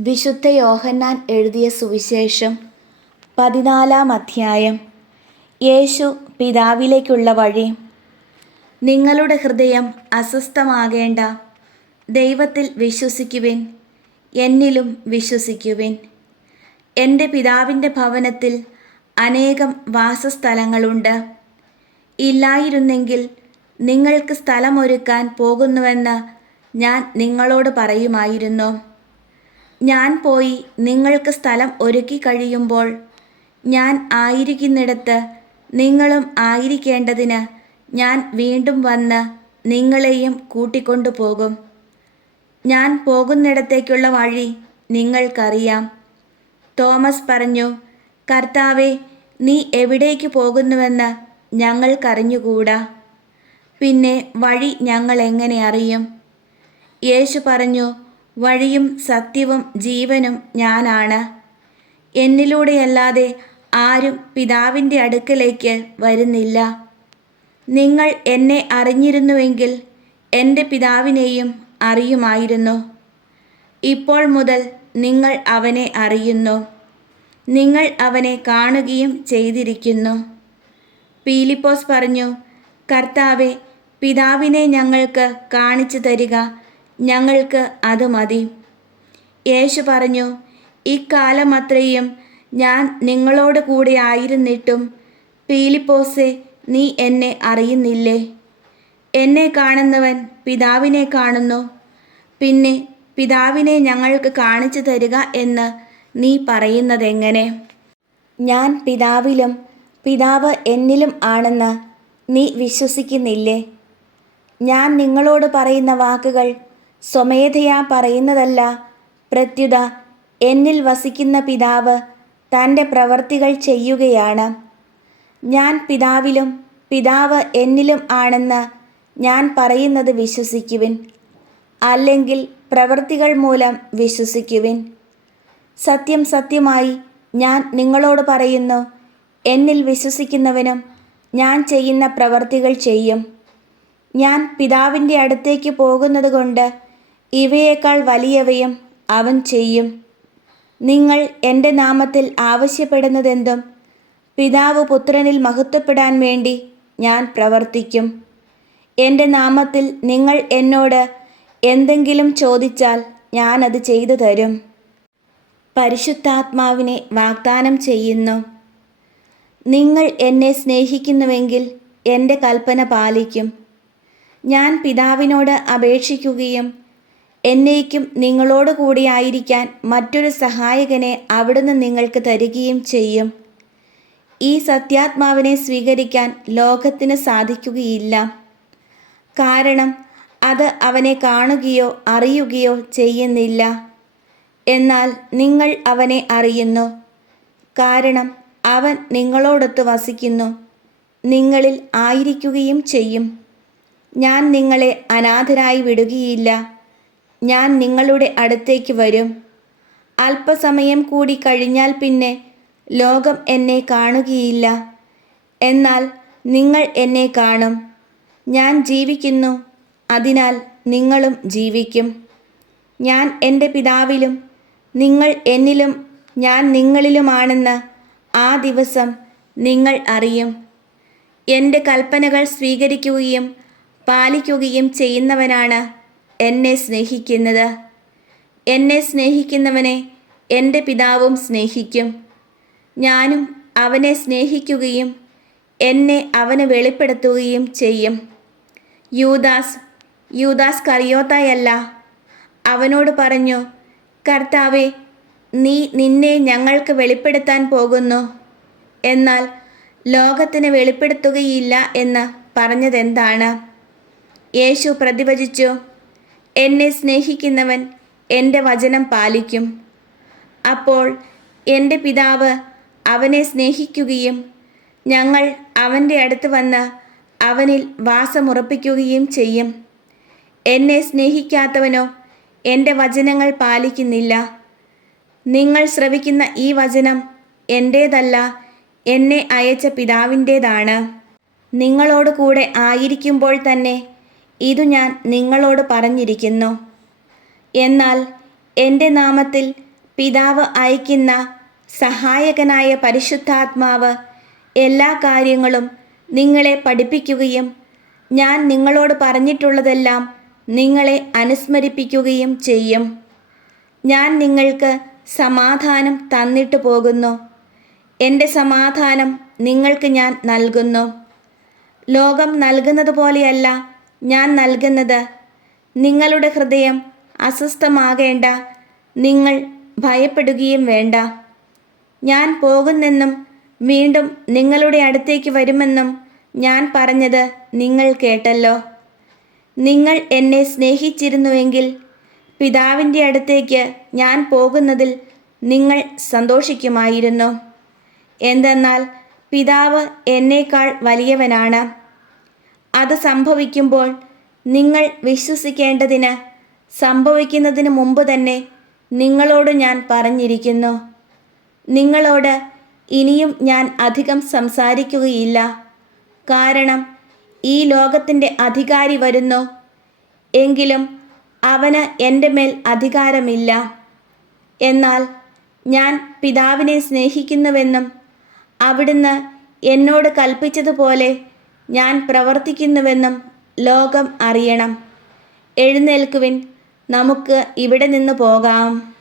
വിശുദ്ധ യോഹന്നാൻ എഴുതിയ സുവിശേഷം പതിനാലാം അധ്യായം. യേശു പിതാവിലേക്കുള്ള വഴി. നിങ്ങളുടെ ഹൃദയം അസ്വസ്ഥമാകേണ്ട. ദൈവത്തിൽ വിശ്വസിക്കുവിൻ. എന്നിലും വിശ്വസിക്കുവിൻ. എന്റെ പിതാവിന്റെ ഭവനത്തിൽ അനേകം വാസസ്ഥലങ്ങളുണ്ട്. ഇല്ലായിരുന്നെങ്കിൽ നിങ്ങൾക്ക് സ്ഥലമൊരുക്കാൻ പോകുന്നുവെന്ന് ഞാൻ നിങ്ങളോട് പറയുമായിരുന്നു. ഞാൻ പോയി നിങ്ങൾക്ക് സ്ഥലം ഒരുക്കി കഴിയുമ്പോൾ ഞാൻ ആയിരിക്കുന്നിടത്ത് നിങ്ങളും ആയിരിക്കേണ്ടതിന് ഞാൻ വീണ്ടും വന്ന് നിങ്ങളെയും കൂട്ടിക്കൊണ്ടുപോകും ഞാൻ പോകുന്നിടത്തേക്കുള്ള വഴി നിങ്ങൾക്കറിയാം. തോമസ് പറഞ്ഞു കർത്താവെ നീ എവിടേക്ക് പോകുന്നുവെന്ന് ഞങ്ങൾക്കറിഞ്ഞുകൂടാ. പിന്നെ വഴി ഞങ്ങൾ എങ്ങനെ അറിയും? യേശു പറഞ്ഞു വഴിയും സത്യവും ജീവനും ഞാനാണ്. എന്നിലൂടെയല്ലാതെ ആരും പിതാവിന്റെ അടുക്കലേക്ക് വരുന്നില്ല. നിങ്ങൾ എന്നെ അറിഞ്ഞിരുന്നുവെങ്കിൽ എന്റെ പിതാവിനെയും അറിയുമായിരുന്നു. ഇപ്പോൾ മുതൽ നിങ്ങൾ അവനെ അറിയുന്നു. നിങ്ങൾ അവനെ കാണുകയും ചെയ്തിരിക്കുന്നു. പീലിപ്പോസ് പറഞ്ഞു കർത്താവെ പിതാവിനെ ഞങ്ങൾക്ക് കാണിച്ചു തരിക. ഞങ്ങൾക്ക് അത് മതി. യേശു പറഞ്ഞു ഇക്കാലം അത്രയും ഞാൻ നിങ്ങളോട് കൂടെ ആയിരുന്നിട്ടും പീലിപ്പോസെ നീ എന്നെ അറിയുന്നില്ലേ? എന്നെ കാണുന്നവൻ പിതാവിനെ കാണുന്നു. പിന്നെ പിതാവിനെ ഞങ്ങൾക്ക് കാണിച്ചു തരിക എന്ന് നീ പറയുന്നതെങ്ങനെ? ഞാൻ പിതാവിലും പിതാവ് എന്നിലും ആണെന്ന് നീ വിശ്വസിക്കുന്നില്ലേ? ഞാൻ നിങ്ങളോട് പറയുന്ന വാക്കുകൾ സ്വമേധയാ പറയുന്നതല്ല. പ്രത്യുത എന്നിൽ വസിക്കുന്ന പിതാവ് തന്റെ പ്രവർത്തികൾ ചെയ്യുകയാണ്. ഞാൻ പിതാവിലും പിതാവ് എന്നിലും ആണെന്ന് ഞാൻ പറയുന്നത് വിശ്വസിക്കുവിൻ. അല്ലെങ്കിൽ പ്രവർത്തികൾ മൂലം വിശ്വസിക്കുവിൻ. സത്യം സത്യമായി ഞാൻ നിങ്ങളോട് പറയുന്നു എന്നിൽ വിശ്വസിക്കുന്നവനും ഞാൻ ചെയ്യുന്ന പ്രവർത്തികൾ ചെയ്യും. ഞാൻ പിതാവിന്റെ അടുത്തേക്ക് പോകുന്നത് കൊണ്ട് ഇവയേക്കാൾ വലിയവയും അവൻ ചെയ്യും. നിങ്ങൾ എന്റെ നാമത്തിൽ ആവശ്യപ്പെടുന്നതെന്തും പിതാവ് പുത്രനിൽ മഹത്വപ്പെടാൻ വേണ്ടി ഞാൻ പ്രവർത്തിക്കും. എന്റെ നാമത്തിൽ നിങ്ങൾ എന്നോട് എന്തെങ്കിലും ചോദിച്ചാൽ ഞാനത് ചെയ്തു തരും. പരിശുദ്ധാത്മാവിനെ വാഗ്ദാനം ചെയ്യുന്നു. നിങ്ങൾ എന്നെ സ്നേഹിക്കുന്നുവെങ്കിൽ എന്റെ കൽപ്പന പാലിക്കും. ഞാൻ പിതാവിനോട് അപേക്ഷിക്കുകയും എന്നേക്കും നിങ്ങളോട് കൂടിയായിരിക്കാൻ മറ്റൊരു സഹായകനെ അവിടുന്ന് നിങ്ങൾക്ക് തരികയും ചെയ്യും. ഈ സത്യാത്മാവിനെ സ്വീകരിക്കാൻ ലോകത്തിന് സാധിക്കുകയില്ല. കാരണം അത് അവനെ കാണുകയോ അറിയുകയോ ചെയ്യുന്നില്ല. എന്നാൽ നിങ്ങൾ അവനെ അറിയുന്നു. കാരണം അവൻ നിങ്ങളോടൊത്ത് വസിക്കുന്നു. നിങ്ങളിൽ ആയിരിക്കുകയും ചെയ്യും. ഞാൻ നിങ്ങളെ അനാഥരായി വിടുകയില്ല. ഞാൻ നിങ്ങളുടെ അടുത്തേക്ക് വരും. അല്പസമയം കൂടി കഴിഞ്ഞാൽ പിന്നെ ലോകം എന്നെ കാണുകയില്ല. എന്നാൽ നിങ്ങൾ എന്നെ കാണും. ഞാൻ ജീവിക്കുന്നു. അതിനാൽ നിങ്ങളും ജീവിക്കും. ഞാൻ എന്റെ പിതാവിലും നിങ്ങൾ എന്നിലും ഞാൻ നിങ്ങളിലുമാണെന്ന് ആ ദിവസം നിങ്ങൾ അറിയും. എന്റെ കൽപ്പനകൾ സ്വീകരിക്കുകയും പാലിക്കുകയും ചെയ്യുന്നവനാണ് എന്നെ സ്നേഹിക്കുന്നത്. എന്നെ സ്നേഹിക്കുന്നവനെ എന്റെ പിതാവും സ്നേഹിക്കും. ഞാനും അവനെ സ്നേഹിക്കുകയും എന്നെ അവന് വെളിപ്പെടുത്തുകയും ചെയ്യും. യൂദാസ് യൂദാസ് കറിയോത്തായല്ല അവനോട് പറഞ്ഞു കർത്താവെ നീ നിന്നെ ഞങ്ങൾക്ക് വെളിപ്പെടുത്താൻ പോകുന്നു. എന്നാൽ ലോകത്തിന് വെളിപ്പെടുത്തുകയില്ല എന്ന് പറഞ്ഞതെന്താണ്? യേശു പ്രതിവചിച്ചു എന്നെ സ്നേഹിക്കുന്നവൻ എന്റെ വചനം പാലിക്കും. അപ്പോൾ എന്റെ പിതാവ് അവനെ സ്നേഹിക്കുകയും ഞങ്ങൾ അവന്റെ അടുത്ത് വന്ന് അവനിൽ വാസമുറപ്പിക്കുകയും ചെയ്യും. എന്നെ സ്നേഹിക്കാത്തവനോ എന്റെ വചനങ്ങൾ പാലിക്കുന്നില്ല. നിങ്ങൾ ശ്രവിക്കുന്ന ഈ വചനം എന്റേതല്ല എന്നെ അയച്ച പിതാവിന്റേതാണ് നിങ്ങളോട് കൂടെ ആയിരിക്കുമ്പോൾ തന്നെ ഇതു ഞാൻ നിങ്ങളോട് പറഞ്ഞിരിക്കുന്നു. എന്നാൽ എന്റെ നാമത്തിൽ പിതാവ് അയക്കുന്ന സഹായകനായ പരിശുദ്ധാത്മാവ് എല്ലാ കാര്യങ്ങളും നിങ്ങളെ പഠിപ്പിക്കുകയും ഞാൻ നിങ്ങളോട് പറഞ്ഞിട്ടുള്ളതെല്ലാം നിങ്ങളെ അനുസ്മരിപ്പിക്കുകയും ചെയ്യും. ഞാൻ നിങ്ങൾക്ക് സമാധാനം തന്നിട്ട് പോകുന്നു. എന്റെ സമാധാനം നിങ്ങൾക്ക് ഞാൻ നൽകുന്നു. ലോകം നൽകുന്നത് പോലെയല്ല ഞാൻ നൽകുന്നത്. നിങ്ങളുടെ ഹൃദയം അസ്വസ്ഥമാകേണ്ട. നിങ്ങൾ ഭയപ്പെടുകയും വേണ്ട. ഞാൻ പോകുന്നെന്നും വീണ്ടും നിങ്ങളുടെ അടുത്തേക്ക് വരുമെന്നും ഞാൻ പറഞ്ഞത് നിങ്ങൾ കേട്ടല്ലോ. നിങ്ങൾ എന്നെ സ്നേഹിച്ചിരുന്നുവെങ്കിൽ പിതാവിന്റെ അടുത്തേക്ക് ഞാൻ പോകുന്നതിൽ നിങ്ങൾ സന്തോഷിക്കുമായിരുന്നു. എന്തെന്നാൽ പിതാവ് എന്നേക്കാൾ വലിയവനാണ്. അത് സംഭവിക്കുമ്പോൾ നിങ്ങൾ വിശ്വസിക്കേണ്ടതിന് സംഭവിക്കുന്നതിന് മുമ്പ് തന്നെ നിങ്ങളോട് ഞാൻ പറഞ്ഞിരിക്കുന്നു. നിങ്ങളോട് ഇനിയും ഞാൻ അധികം സംസാരിക്കുകയില്ല. കാരണം ഈ ലോകത്തിന്റെ അധികാരി വരുന്നു. എങ്കിലും അവന് എന്റെ മേൽ അധികാരമില്ല. എന്നാൽ ഞാൻ പിതാവിനെ സ്നേഹിക്കുന്നുവെന്നും അവിടുന്ന് എന്നോട് കൽപ്പിച്ചതുപോലെ ഞാൻ പ്രവർത്തിക്കുന്നുവെന്നും ലോകം അറിയണം. എഴുന്നേൽക്കുവിൻ. നമുക്ക് ഇവിടെ നിന്ന് പോകാം.